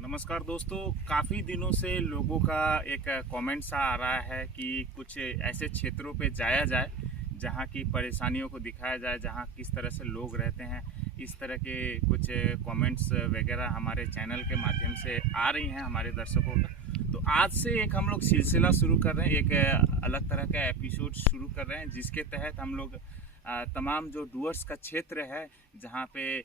नमस्कार दोस्तों, काफ़ी दिनों से लोगों का एक कमेंट सा आ रहा है कि कुछ ऐसे क्षेत्रों पे जाया जाए जहाँ की परेशानियों को दिखाया जाए, जहाँ किस तरह से लोग रहते हैं। इस तरह के कुछ कमेंट्स वगैरह हमारे चैनल के माध्यम से आ रही हैं हमारे दर्शकों का। तो आज से एक हम लोग सिलसिला शुरू कर रहे हैं, एक अलग तरह का एपिसोड शुरू कर रहे हैं जिसके तहत हम लोग तमाम जो डूअर्स का क्षेत्र है, जहाँ पे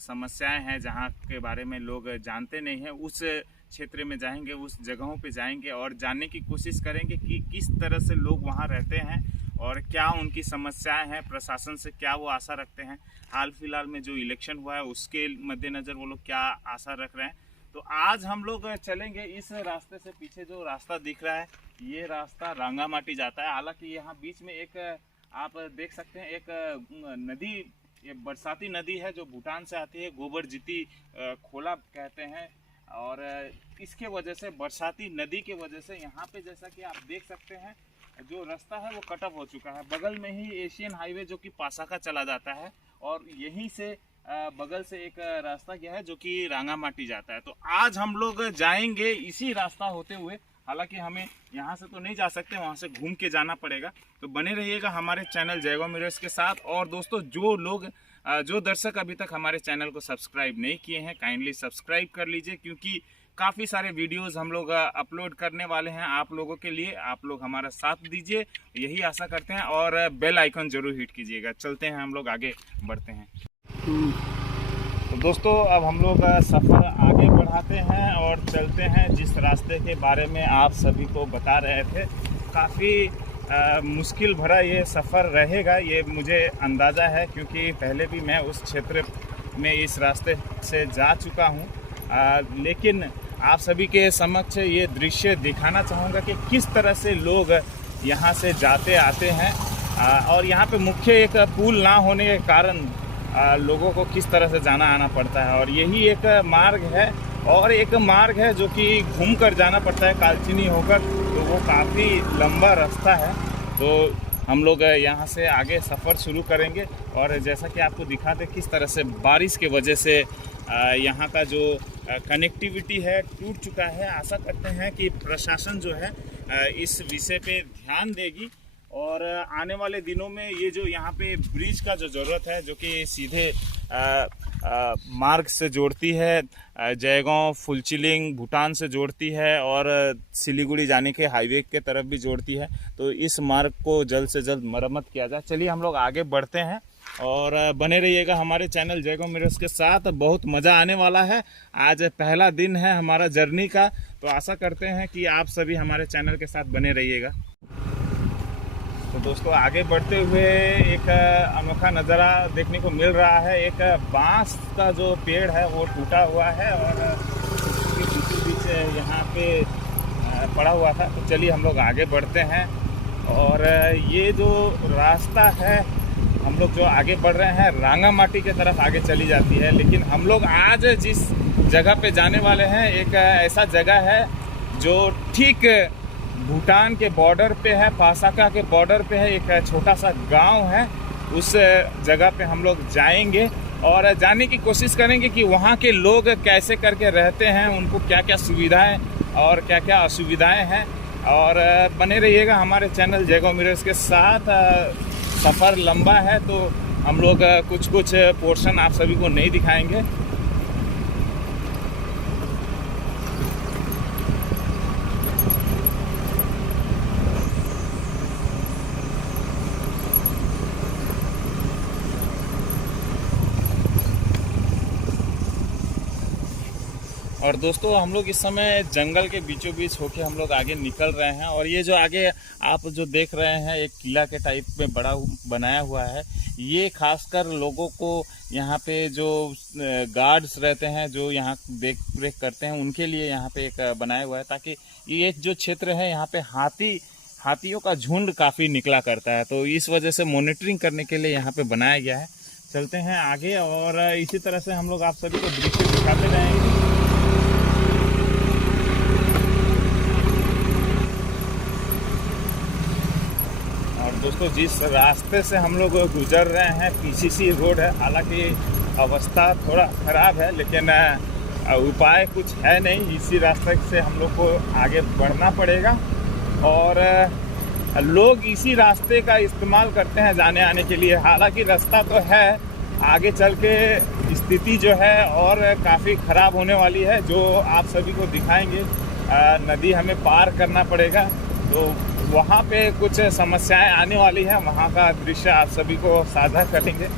समस्याएं हैं, जहाँ के बारे में लोग जानते नहीं हैं, उस क्षेत्र में जाएंगे, उस जगहों पे जाएंगे और जानने की कोशिश करेंगे कि किस तरह से लोग वहाँ रहते हैं और क्या उनकी समस्याएं हैं, प्रशासन से क्या वो आशा रखते हैं। हाल फिलहाल में जो इलेक्शन हुआ है उसके मद्देनज़र वो लोग क्या आशा रख रहे हैं। तो आज हम लोग चलेंगे इस रास्ते से। पीछे जो रास्ता दिख रहा है ये रास्ता रांगामाटी जाता है। हालांकि यहाँ बीच में एक आप देख सकते हैं एक नदी, ये बरसाती नदी है जो भूटान से आती है, गोबर जिती खोला कहते हैं। और इसके वजह से, बरसाती नदी के वजह से यहाँ पे जैसा कि आप देख सकते हैं जो रास्ता है वो कट ऑफ हो चुका है। बगल में ही एशियन हाईवे जो कि पासाका चला जाता है और यहीं से बगल से एक रास्ता गया है जो कि रांगामाटी जाता है। तो आज हम लोग जाएंगे इसी रास्ता होते हुए। हालांकि हमें यहाँ से तो नहीं जा सकते, वहाँ से घूम के जाना पड़ेगा। तो बने रहिएगा हमारे चैनल जयगो मिरर्स के साथ। और दोस्तों, जो दर्शक अभी तक हमारे चैनल को सब्सक्राइब नहीं किए हैं, काइंडली सब्सक्राइब कर लीजिए, क्योंकि काफ़ी सारे वीडियोस हम लोग अपलोड करने वाले हैं आप लोगों के लिए। आप लोग हमारा साथ दीजिए, यही आशा करते हैं, और बेल आइकन जरूर हिट कीजिएगा। चलते हैं, हम लोग आगे बढ़ते हैं। तो दोस्तों, अब हम लोग सफ़र आगे बढ़ाते हैं और चलते हैं जिस रास्ते के बारे में आप सभी को बता रहे थे। काफ़ी मुश्किल भरा ये सफ़र रहेगा, ये मुझे अंदाज़ा है, क्योंकि पहले भी मैं उस क्षेत्र में इस रास्ते से जा चुका हूँ। लेकिन आप सभी के समक्ष ये दृश्य दिखाना चाहूँगा कि किस तरह से लोग यहाँ से जाते आते हैं। और यहाँ पे मुख्य एक पुल ना होने के कारण लोगों को किस तरह से जाना आना पड़ता है। और यही एक मार्ग है, और एक मार्ग है जो कि घूम कर जाना पड़ता है कालचिनी होकर। तो वो काफ़ी लंबा रास्ता है। तो हम लोग यहाँ से आगे सफ़र शुरू करेंगे। और जैसा कि आपको दिखाते किस तरह से बारिश के वजह से यहाँ का जो कनेक्टिविटी है टूट चुका है। आशा करते हैं कि प्रशासन जो है इस विषय पे ध्यान देगी और आने वाले दिनों में ये जो यहाँ पे ब्रिज का जो ज़रूरत है, जो कि सीधे मार्ग से जोड़ती है, जयगांव फुलचिलिंग भूटान से जोड़ती है और सिलीगुड़ी जाने के हाईवे के तरफ भी जोड़ती है। तो इस मार्ग को जल्द से जल्द मरम्मत किया जाए। चलिए हम लोग आगे बढ़ते हैं और बने रहिएगा हमारे चैनल जयगो मिरर्स के साथ। बहुत मज़ा आने वाला है। आज पहला दिन है हमारा जर्नी का, तो आशा करते हैं कि आप सभी हमारे चैनल के साथ बने रहिएगा। तो दोस्तों, आगे बढ़ते हुए एक अनोखा नज़ारा देखने को मिल रहा है। एक बांस का जो पेड़ है वो टूटा हुआ है और उसके बीचों बीच यहाँ पे पड़ा हुआ था। तो चलिए हम लोग आगे बढ़ते हैं। और ये जो रास्ता है, हम लोग जो आगे बढ़ रहे हैं रांगामाटी की तरफ आगे चली जाती है। लेकिन हम लोग आज जिस जगह पे जाने वाले हैं, एक ऐसा जगह है जो ठीक भूटान के बॉर्डर पे है, पासाका के बॉर्डर पे है। एक छोटा सा गांव है, उस जगह पे हम लोग जाएंगे और जानने की कोशिश करेंगे कि वहाँ के लोग कैसे करके रहते हैं, उनको क्या क्या सुविधाएं और क्या क्या असुविधाएं हैं। और बने रहिएगा हमारे चैनल जयगो मिरर्स के साथ। सफ़र लंबा है तो हम लोग कुछ पोर्शन आप सभी को नहीं दिखाएंगे। और दोस्तों, हम लोग इस समय जंगल के बीचों बीच होके हम लोग आगे निकल रहे हैं। और ये जो आगे आप जो देख रहे हैं, एक किला के टाइप में बड़ा बनाया हुआ है। ये खासकर लोगों को, यहाँ पे जो गार्ड्स रहते हैं, जो यहाँ देख रेख करते हैं, उनके लिए यहाँ पे एक बनाया हुआ है, ताकि ये जो क्षेत्र है यहाँ पे हाथियों का झुंड काफ़ी निकला करता है। तो इस वजह से मॉनिटरिंग करने के लिए यहाँ पे बनाया गया है। चलते हैं आगे और इसी तरह से हम लोग आप सभी को दृश्य दिखाते रहेंगे। दोस्तों, जिस रास्ते से हम लोग गुजर रहे हैं पीसीसी रोड है। हालांकि अवस्था थोड़ा ख़राब है, लेकिन उपाय कुछ है नहीं, इसी रास्ते से हम लोग को आगे बढ़ना पड़ेगा। और लोग इसी रास्ते का इस्तेमाल करते हैं जाने आने के लिए। हालांकि रास्ता तो है, आगे चल के स्थिति जो है और काफ़ी ख़राब होने वाली है, जो आप सभी को दिखाएंगे। नदी हमें पार करना पड़ेगा, तो वहाँ पे कुछ समस्याएं आने वाली है, वहाँ का दृश्य आप सभी को साझा करेंगे।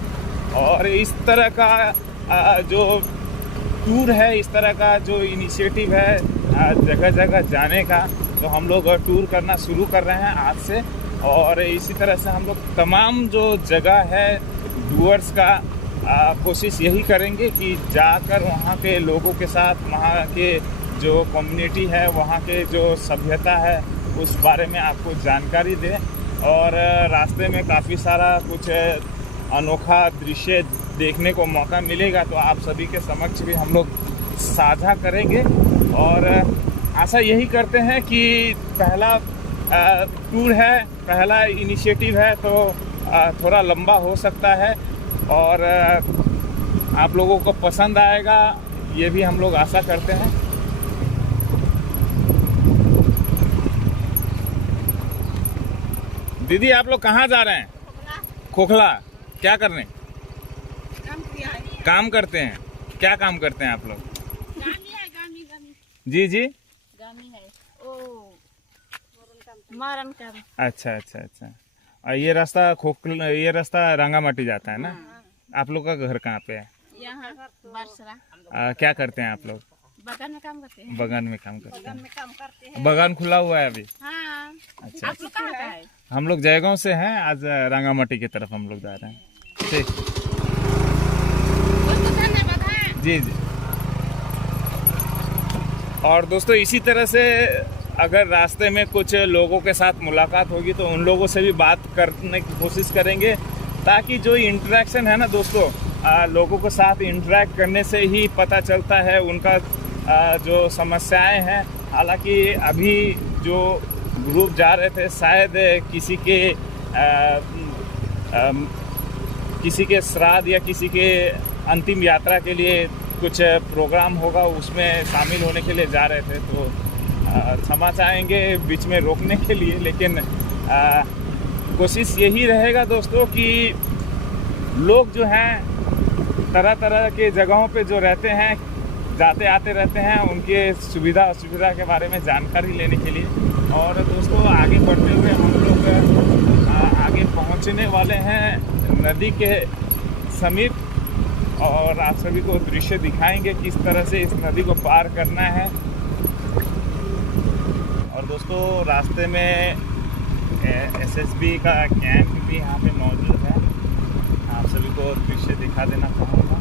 और इस तरह का जो टूर है, इस तरह का जो इनिशिएटिव है जगह जगह जाने का, तो हम लोग टूर करना शुरू कर रहे हैं आज से। और इसी तरह से हम लोग तमाम जो जगह है डूअर्स का कोशिश यही करेंगे कि जाकर वहाँ के लोगों के साथ, वहाँ के जो कम्युनिटी है, वहाँ के जो सभ्यता है, उस बारे में आपको जानकारी दें। और रास्ते में काफ़ी सारा कुछ अनोखा दृश्य देखने को मौका मिलेगा, तो आप सभी के समक्ष भी हम लोग साझा करेंगे। और आशा यही करते हैं कि पहला टूर है, पहला इनिशिएटिव है, तो थोड़ा लंबा हो सकता है और आप लोगों को पसंद आएगा, ये भी हम लोग आशा करते हैं। दीदी, आप लोग कहाँ जा रहे हैं? खोखला। क्या करने? काम करते हैं। क्या काम करते हैं आप लोग? गामी। जी जी, गामी है। ओ मरण काम। अच्छा। और ये रास्ता रंगामाटी जाता है ना? आप लोग का घर कहाँ पे है? यहाँ बरसरा। क्या करते हैं आप लोग? बगान में काम करते हैं। बगान में काम करते हैं। बगान खुला हुआ है अभी? हाँ। अच्छा। आप लोग कहाँ का है? हम लोग जयगांव से हैं, आज रंगामाटी की तरफ हम लोग जा रहे हैं। ठीक, जी। और दोस्तों, इसी तरह से अगर रास्ते में कुछ लोगों के साथ मुलाकात होगी तो उन लोगों से भी बात करने की कोशिश करेंगे, ताकि जो इंटरेक्शन है ना दोस्तों, लोगों के साथ इंटरेक्ट करने से ही पता चलता है उनका जो समस्याएं हैं। हालांकि अभी जो ग्रुप जा रहे थे, शायद किसी के श्राद्ध या किसी के अंतिम यात्रा के लिए कुछ प्रोग्राम होगा, उसमें शामिल होने के लिए जा रहे थे। तो क्षमा चाहेंगे बीच में रोकने के लिए, लेकिन कोशिश यही रहेगा दोस्तों कि लोग जो हैं तरह तरह के जगहों पे जो रहते हैं, जाते आते रहते हैं, उनके सुविधा असुविधा के बारे में जानकारी लेने के लिए। और दोस्तों, आगे बढ़ते हुए हम लोग आगे पहुंचने वाले हैं नदी के समीप, और आप सभी को दृश्य दिखाएंगे किस तरह से इस नदी को पार करना है। और दोस्तों, रास्ते में एसएसबी का कैंप भी यहाँ पे मौजूद है, आप सभी को दृश्य दिखा देना चाहूँगा।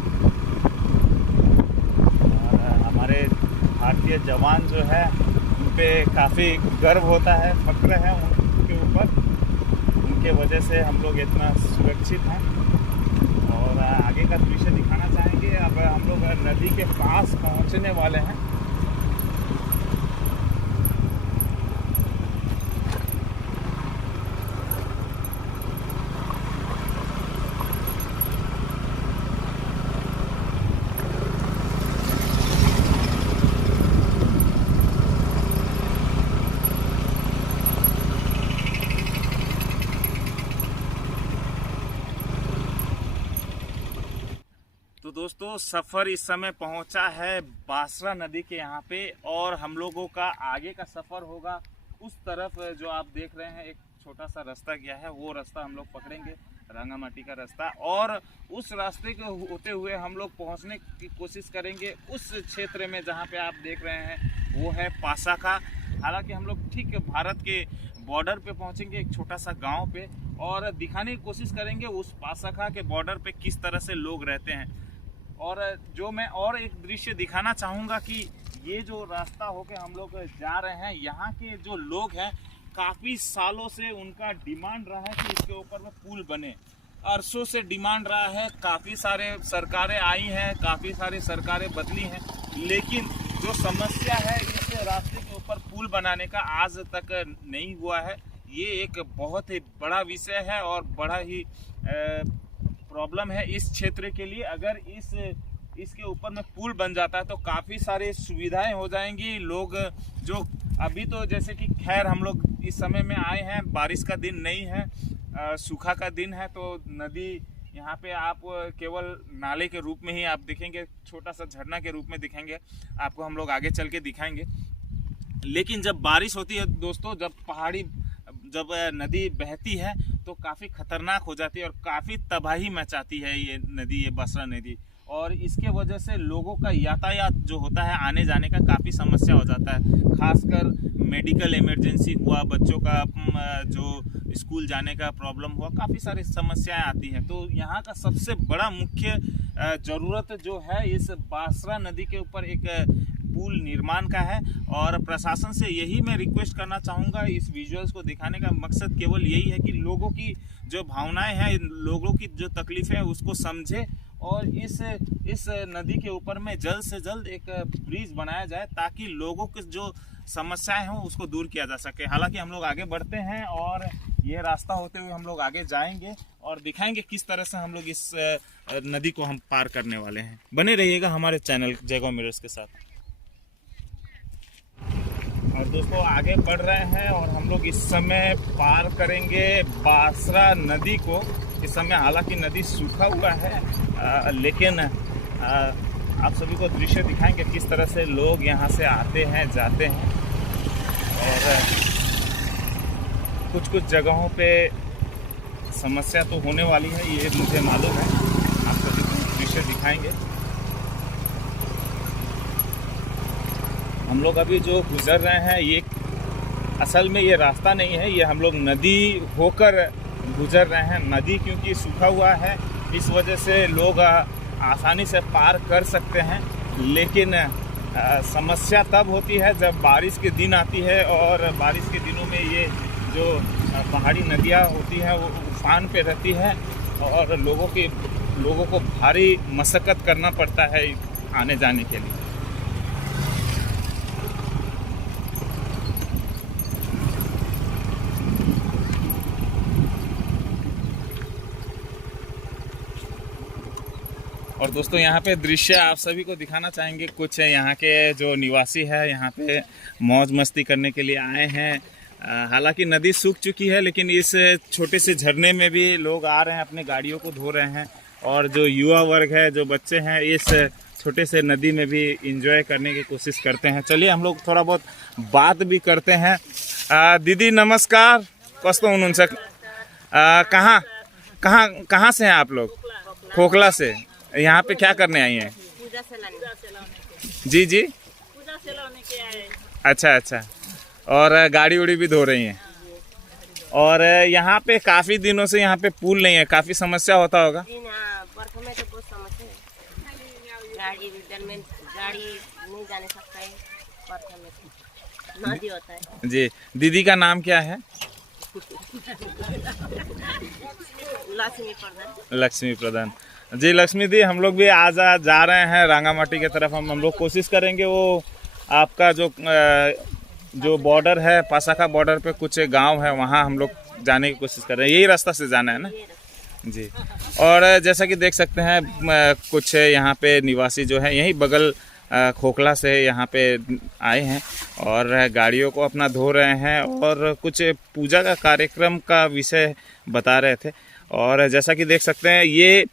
और हमारे भारतीय जवान जो है, उन पे काफ़ी गर्व होता है, फक्र है उनके ऊपर। उनके वजह से हम लोग इतना सुरक्षित हैं। और आगे का दृश्य दिखाना चाहेंगे। अब हम लोग नदी के पास पहुँचने वाले हैं। तो दोस्तों, सफ़र इस समय पहुंचा है बासरा नदी के यहाँ पे, और हम लोगों का आगे का सफ़र होगा उस तरफ। जो आप देख रहे हैं, एक छोटा सा रास्ता गया है, वो रास्ता हम लोग पकड़ेंगे, रंगामाटी का रास्ता। और उस रास्ते के होते हुए हम लोग पहुंचने की कोशिश करेंगे उस क्षेत्र में जहाँ पे आप देख रहे हैं, वो है पासाका। हालांकि हम लोग ठीक भारत के बॉर्डर पे पहुंचेंगे, एक छोटा सा गाँव पे, और दिखाने की कोशिश करेंगे उस पासाका के बॉर्डर पे किस तरह से लोग रहते हैं। और जो मैं और एक दृश्य दिखाना चाहूँगा कि ये जो रास्ता होके हम लोग जा रहे हैं, यहाँ के जो लोग हैं, काफ़ी सालों से उनका डिमांड रहा है कि इसके ऊपर में पुल बने। अरसों से डिमांड रहा है, काफ़ी सारे सरकारें आई हैं, काफ़ी सारी सरकारें बदली हैं, लेकिन जो समस्या है इस रास्ते के ऊपर पुल बनाने का आज तक नहीं हुआ है। ये एक बहुत ही बड़ा विषय है और बड़ा ही प्रॉब्लम है इस क्षेत्र के लिए। अगर इस इसके ऊपर में पुल बन जाता है तो काफ़ी सारी सुविधाएं हो जाएंगी। लोग जो अभी तो जैसे कि खैर हम लोग इस समय में आए हैं, बारिश का दिन नहीं है, सूखा का दिन है, तो नदी यहाँ पे आप केवल नाले के रूप में ही आप दिखेंगे, छोटा सा झरना के रूप में दिखेंगे, आपको हम लोग आगे चल के दिखाएंगे। लेकिन जब बारिश होती है दोस्तों, जब नदी बहती है तो काफ़ी खतरनाक हो जाती है और काफ़ी तबाही मचाती है ये नदी, ये बसरा नदी। और इसके वजह से लोगों का यातायात जो होता है, आने जाने का काफ़ी समस्या हो जाता है। खासकर मेडिकल इमरजेंसी हुआ, बच्चों का जो स्कूल जाने का प्रॉब्लम हुआ, काफ़ी सारी समस्याएं आती हैं। तो यहाँ का सबसे बड़ा मुख्य ज़रूरत जो है इस बासरा नदी के ऊपर एक पुल निर्माण का है। और प्रशासन से यही मैं रिक्वेस्ट करना चाहूँगा, इस विजुअल्स को दिखाने का मकसद केवल यही है कि लोगों की जो भावनाएं हैं, लोगों की जो तकलीफ़ें हैं उसको समझे और इस नदी के ऊपर में जल्द से जल्द एक ब्रिज बनाया जाए ताकि लोगों की जो समस्याएं हों उसको दूर किया जा सके। हालांकि हम लोग आगे बढ़ते हैं और ये रास्ता होते हुए हम लोग आगे जाएंगे और दिखाएंगे किस तरह से हम लोग इस नदी को हम पार करने वाले हैं। बने रहिएगा हमारे चैनल जयगांव मिरर्स के साथ। और दोस्तों आगे बढ़ रहे हैं और हम लोग इस समय पार करेंगे बासरा नदी को। इस समय हालांकि नदी सूखा हुआ है, लेकिन आप सभी को दृश्य दिखाएंगे किस तरह से लोग यहाँ से आते हैं जाते हैं। और कुछ जगहों पे समस्या तो होने वाली है, ये मुझे मालूम है, आप सभी को दृश्य दिखाएंगे। हम लोग अभी जो गुजर रहे हैं ये असल में ये रास्ता नहीं है, ये हम लोग नदी होकर गुजर रहे हैं। नदी क्योंकि सूखा हुआ है इस वजह से लोग आसानी से पार कर सकते हैं, लेकिन समस्या तब होती है जब बारिश के दिन आती है। और बारिश के दिनों में ये जो पहाड़ी नदियाँ होती हैं वो उफान पे रहती है और लोगों को भारी मशक्क़त करना पड़ता है आने जाने के लिए। और दोस्तों यहाँ पे दृश्य आप सभी को दिखाना चाहेंगे। कुछ यहाँ के जो निवासी है यहाँ पे मौज मस्ती करने के लिए आए हैं। हालांकि नदी सूख चुकी है, लेकिन इस छोटे से झरने में भी लोग आ रहे हैं, अपने गाड़ियों को धो रहे हैं। और जो युवा वर्ग है, जो बच्चे हैं, इस छोटे से नदी में भी एंजॉय करने की कोशिश करते हैं। चलिए हम लोग थोड़ा बहुत बात भी करते हैं। दीदी नमस्कार, कस्तो हुनुहुन्छ? कहाँ से हैं आप लोग? खोखला से। यहाँ पे क्या करने आई हैं? पूजा से लाने। जी पूजा से लाने के आए। अच्छा। और गाड़ी उड़ी भी धो रही हैं। और यहाँ पे काफी दिनों से यहाँ पे पुल नहीं है, काफी समस्या होता होगा। बरखा में तो बहुत समस्या है, गाड़ी नहीं जाने सकता है, बरखा में नदी होता है। जी, दीदी का नाम क्या है? लक्ष्मी प्रधान। जी लक्ष्मी दी, हम लोग भी आज जा रहे हैं रांगामाटी की तरफ। हम लोग कोशिश करेंगे वो आपका जो बॉर्डर है, पासाका बॉर्डर पे कुछ गांव है, वहाँ हम लोग जाने की कोशिश कर रहे हैं। यही रास्ता से जाना है ना जी। और जैसा कि देख सकते हैं कुछ यहाँ पे निवासी जो है यही बगल खोखला से यहाँ पे आए हैं और गाड़ियों को अपना धो रहे हैं और कुछ पूजा का कार्यक्रम का विषय बता रहे थे। और जैसा कि देख सकते हैं ये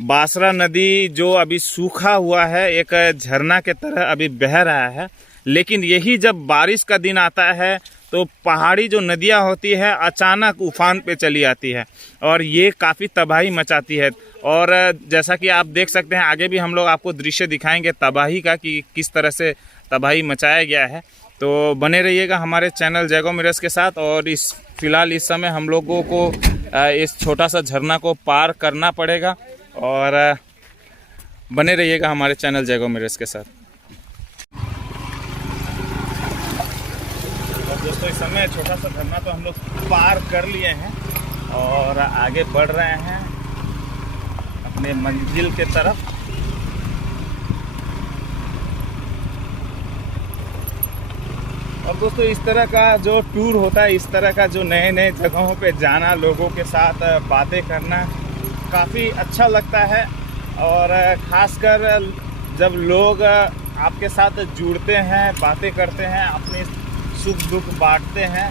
बासरा नदी जो अभी सूखा हुआ है, एक झरना के तरह अभी बह रहा है। लेकिन यही जब बारिश का दिन आता है तो पहाड़ी जो नदियाँ होती है अचानक उफान पे चली आती है और ये काफ़ी तबाही मचाती है। और जैसा कि आप देख सकते हैं, आगे भी हम लोग आपको दृश्य दिखाएंगे तबाही का कि किस तरह से तबाही मचाया गया है। तो बने रहिएगा हमारे चैनल जयगांव मिरर्स के साथ। और फिलहाल इस समय हम लोगों को इस छोटा सा झरना को पार करना पड़ेगा और बने रहिएगा हमारे चैनल जयगांव मिरर्स के साथ। दोस्तों इस समय छोटा सा झरना तो हम लोग पार कर लिए हैं और आगे बढ़ रहे हैं अपने मंजिल के तरफ। और दोस्तों इस तरह का जो टूर होता है, इस तरह का जो नए नए जगहों पे जाना, लोगों के साथ बातें करना काफ़ी अच्छा लगता है। और ख़ासकर जब लोग आपके साथ जुड़ते हैं, बातें करते हैं, अपने सुख दुख बांटते हैं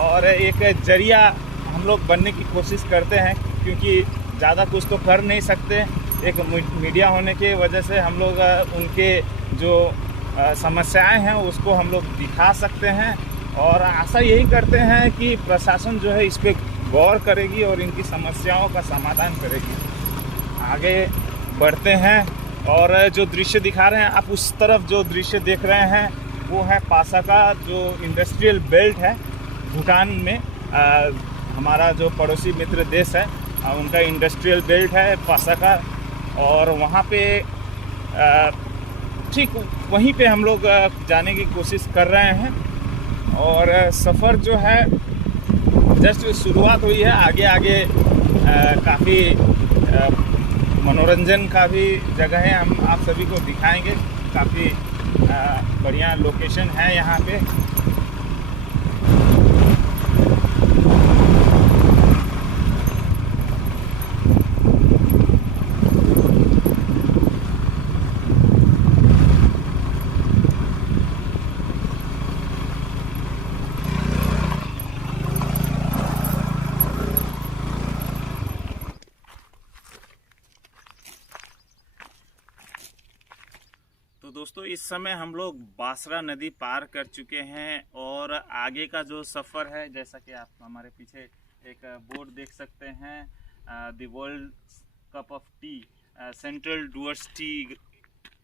और एक जरिया हम लोग बनने की कोशिश करते हैं, क्योंकि ज़्यादा कुछ तो कर नहीं सकते। एक मीडिया होने की वजह से हम लोग उनके जो समस्याएं हैं उसको हम लोग दिखा सकते हैं और आशा यही करते हैं कि प्रशासन जो है इस पर गौर करेगी और इनकी समस्याओं का समाधान करेगी। आगे बढ़ते हैं और जो दृश्य दिखा रहे हैं आप, उस तरफ जो दृश्य देख रहे हैं वो है पासा का जो इंडस्ट्रियल बेल्ट है भूटान में। हमारा जो पड़ोसी मित्र देश है उनका इंडस्ट्रियल बेल्ट है पासा का, और वहाँ पे ठीक वहीं पे हम लोग जाने की कोशिश कर रहे हैं। और सफ़र जो है जस्ट शुरुआत हुई है, आगे आगे काफ़ी मनोरंजन का भी जगह है, हम आप सभी को दिखाएंगे। काफ़ी बढ़िया लोकेशन है यहाँ पे। तो दोस्तों इस समय हम लोग बासरा नदी पार कर चुके हैं और आगे का जो सफ़र है, जैसा कि आप हमारे पीछे एक बोर्ड देख सकते हैं, the world cup of T, central doors T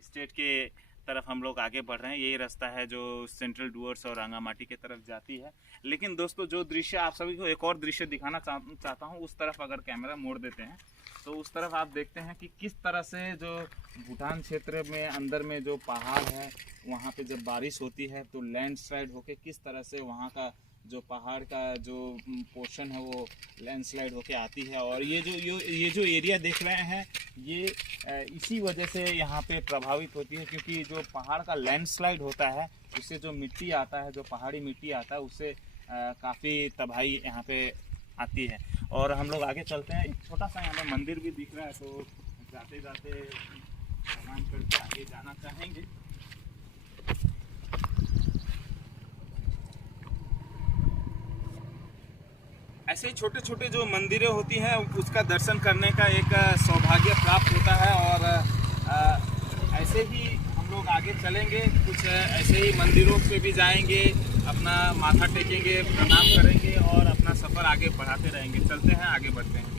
state के तरफ हम लोग आगे बढ़ रहे हैं। यही रास्ता है जो सेंट्रल डुअर्स और रांगामाटी की तरफ जाती है। लेकिन दोस्तों जो दृश्य आप सभी को एक और दृश्य दिखाना चाहता हूँ, उस तरफ अगर कैमरा मोड़ देते हैं तो उस तरफ आप देखते हैं कि किस तरह से जो भूटान क्षेत्र में अंदर में जो पहाड़ है वहाँ पे जब बारिश होती है तो लैंडस्लाइड होके किस तरह से वहाँ का जो पहाड़ का जो पोर्शन है वो लैंडस्लाइड होके आती है। और ये जो एरिया देख रहे हैं ये इसी वजह से यहाँ पे प्रभावित होती है, क्योंकि जो पहाड़ का लैंडस्लाइड होता है उससे जो मिट्टी आता है, जो पहाड़ी मिट्टी आता है, उससे काफ़ी तबाही यहाँ पे आती है। और हम लोग आगे चलते हैं। एक छोटा सा यहाँ पे मंदिर भी दिख रहा है, तो जाते जाते प्रणाम करके आगे जाना चाहेंगे। ऐसे छोटे छोटे जो मंदिरें होती हैं उसका दर्शन करने का एक सौभाग्य प्राप्त होता है। और ऐसे ही हम लोग आगे चलेंगे, कुछ ऐसे ही मंदिरों पे भी जाएंगे, अपना माथा टेकेंगे, प्रणाम करेंगे और अपना सफ़र आगे बढ़ाते रहेंगे। चलते हैं, आगे बढ़ते हैं।